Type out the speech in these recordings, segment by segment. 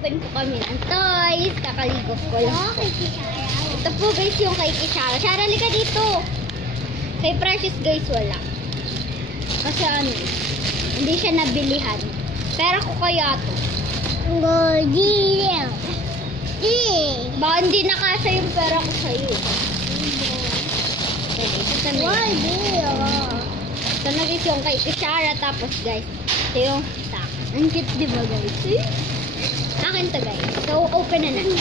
Mag-open po kami ng toys. Kakaligos ko lang. Ito po guys yung kay Shara. Shara, halika dito. Kay Precious guys, wala. Kasi ano, hindi siya nabilihan. Pera ko kaya to. Baka hindi nakasya yung pera ko sa'yo. Okay, ito na ito na guys yung kay Shara. Tapos guys, ito yung sa akin. Ang cute diba guys? Akin to guys. So, open na natin.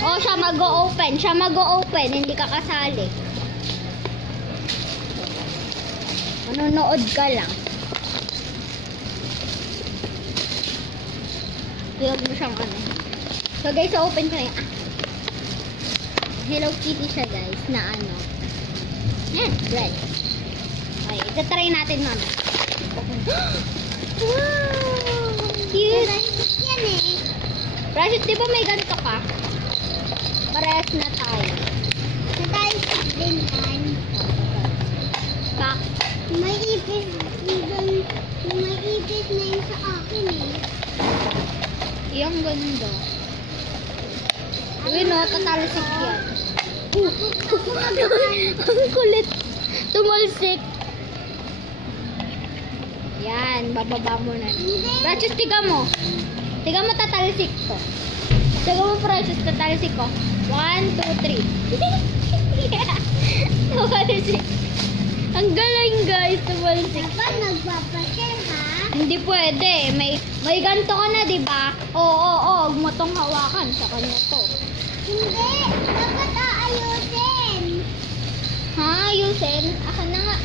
Oh, siya mag-o-open. Siya mag-o-open. Hindi ka kasali. Manonood ka lang. Huwag mo siyang ano. So guys, open ko na yan. Hello Kitty siya guys, na ano. Yan, bread. Okay, ito try natin mama. Wow! Cute! Yan eh. Precious, di ba may ganito ka? Parehas na tayo. Natayo din yan. Back. May ipis na yun sa akin eh. Yung ganda. Uy no, tatalsik yan. Ang kulit. Tumalsik. Yan, bababa mo na. Precious, tiga mo. Tiga mo, tatalsik ko. Tiga mo, Precious, tatalsik ko. 1, 2, 3. Tumalsik. Ang galing guys, tumalsik. Dapat nagpapasir ha? Hindi pwede. May ganito ka na, di ba? Oo, huwag mo tong hawakan. Sa kanya to. Hindi. Dapat aayusin. Ha? Ayusin? Ako na nga.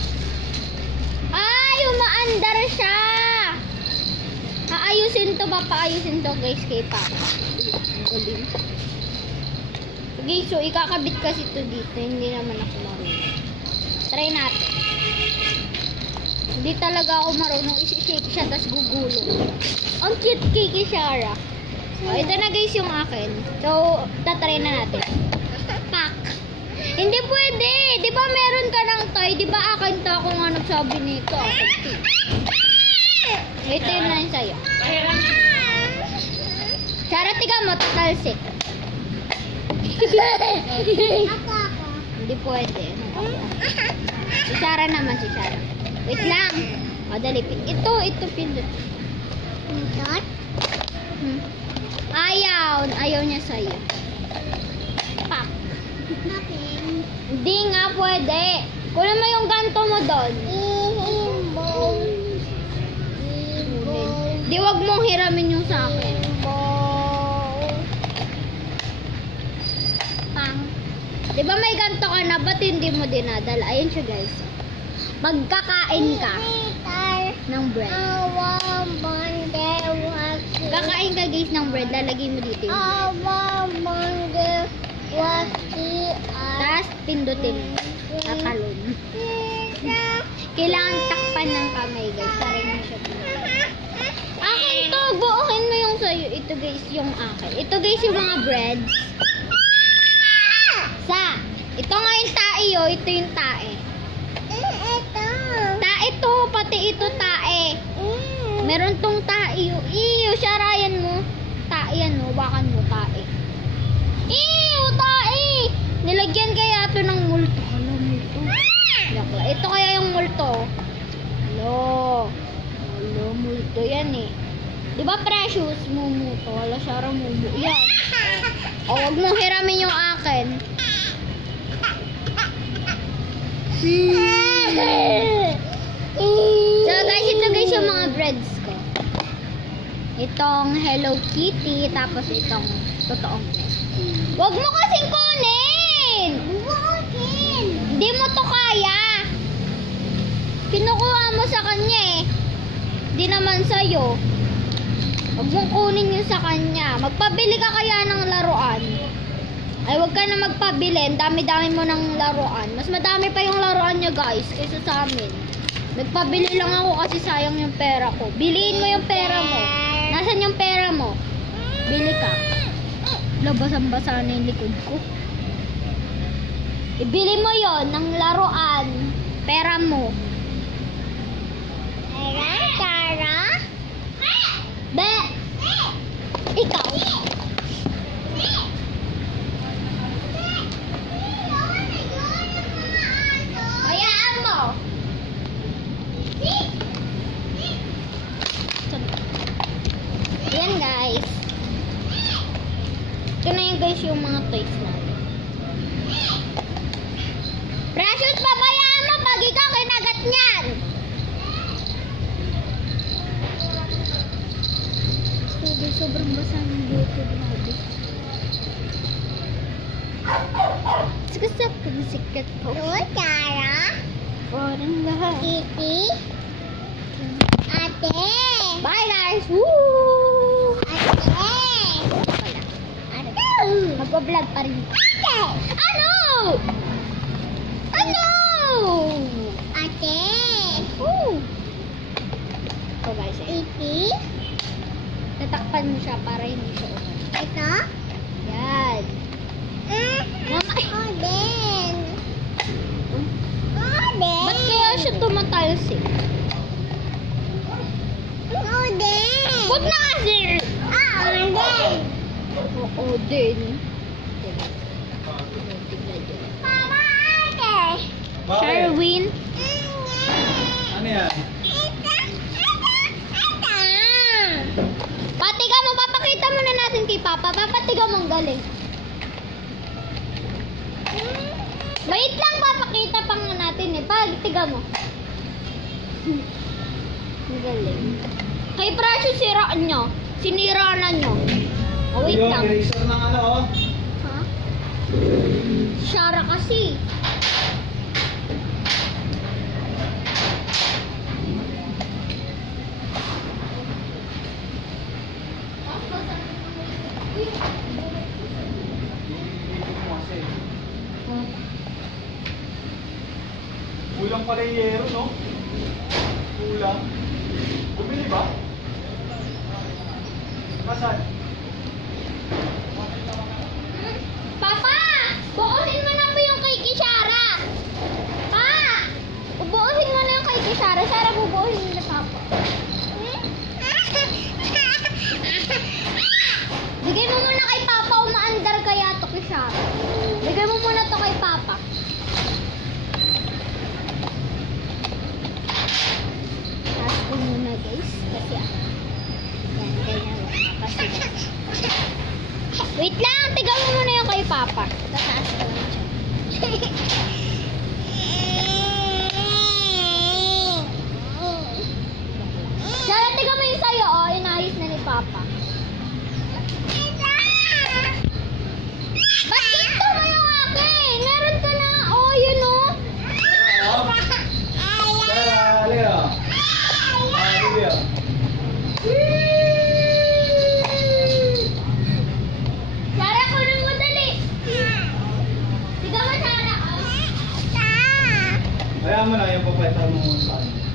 Ay, umaandar siya. Aayusin to, papaayusin to guys kay Papa. Ang galing. Okay, so ikakabit kasi to dito. Hindi naman ako marunong. Try natin. Hindi talaga ako marunong. Isi-shake siya, tapos gugulong. Ang cute kay Shara. Oh, ito na guys yung akin. So, tatry na natin. Pack. Hindi pwede. Di ba meron ka ng toy? Di ba akin to? Ako nga nagsabi nito. Ito yun na yun sa'yo. Shara, tiga mo, tatalsik. Hindi pwede. Si Shara naman, si Shara. Wait lang. O, dali. Ito pindot. Pindot? Ayaw niya sa'yo. Pak. Hindi nga pwede. Kunin mo yung ganto mo doon. Di, wag mong hiramin yung sa akin. Pang. Di ba may ganto ka na? Ba't hindi mo dinadala? Ayun siya guys. Magkakain ka ng bread. Kakain ka guys ng bread. Lalagay mo dito yung bread. Tapos pindutin. Tatalon. Kailangan takpan ng kamay guys. Para mo siya. Akin to. Buuhin mo yung sa'yo. Ito guys yung akin. Ito guys yung mga breads. Ito nga yung tae oh. Ito yung tae. Tae to. Pati ito tae. Meron tong tae oh. Sharayan mo. Tae yan oh. Bakan mo tae. Tae. Nilagyan kaya ito ng multo. Hala multo. Ito kaya yung multo. Hala multo yan eh. Diba Precious? Mumuto. Hala Shara mumu. Yan. O wag mong hiramin yung akin. So guys, ito guys yung mga breads ko. Itong Hello Kitty, tapos itong totoong bread. Wag mo kasing kunin! Hindi mo to kaya. Kinukuha mo sa kanya eh. Hindi naman sa'yo. Wag mong kunin yun sa kanya. Magpabili ka kaya ng laruan. Ay, wag ka na magpabili. Dami-dami mo ng laruan. Mas madami pa yung laruan niya guys kaysa sa amin. Nagpabili lang ako kasi sayang yung pera ko. Biliin mo yung pera mo. Nasaan yung pera mo? Bili ka. Labasang-basa na yung likod ko. Ibili mo yon ng laruan. Pera mo. Tara? Be! Ikaw? yung mga toys natin. Precious, pabayaan mo pag ikaw kinagat niyan. Sobrang basa ng buto, grabe. Sikat ko na sikat po. Tara. Parang lahat. Kitty. Ate. Bye guys. Woo! Ate. Magpa-vlog pa rin. Ate. Ano? Ano? Ate. Woo! Ito guys. Kitty. Tatakpan mo siya para hindi siya uman. Ito? Yan. Mama. Oden. Oden. Ba't kaya siya tumatalsik? Oden. Huwag na kasi. Oden. Oden. Mama, ate. Sherwin. Ano yan? Patiga mo, papakita muna natin kay Papa. Papatiga mo, ang galing. Wait lang, papakita pa nga natin eh. Patiga mo. Ang galing. Kay Precious, siraan nyo. Sinira na nyo. Oh, wait Yung lang. eraser ng ano, oh. Ha? Shara kasi. Kulang pala yung yero, no? Kulang. Bumili ba? Nasaan? Papa! Bukusin mo na po yung kay Kishara. Pa! Bukusin mo na yung kay Kishara. Shara, bubukusin mo na Papa. Bigay mo muna kay Papa. Umaandar kaya to Kishara. Bigay mo muna to kay Papa. Taas ko muna guys. Kasi yan, ganyan. Kasi wait lang, tigaw mo muna yung kay Papa. Tataas ko lang siya. Dala, tigaw mo yung sa'yo, oh. Inayos na ni Papa. Ba't gusto mo yung akin? Meron ka na, oh, yun, oh. Tara, Leo. Leo. Sara, kunin mo dali. Tigaw mo, Sara. Kaya mo na yung papayta mo sa akin.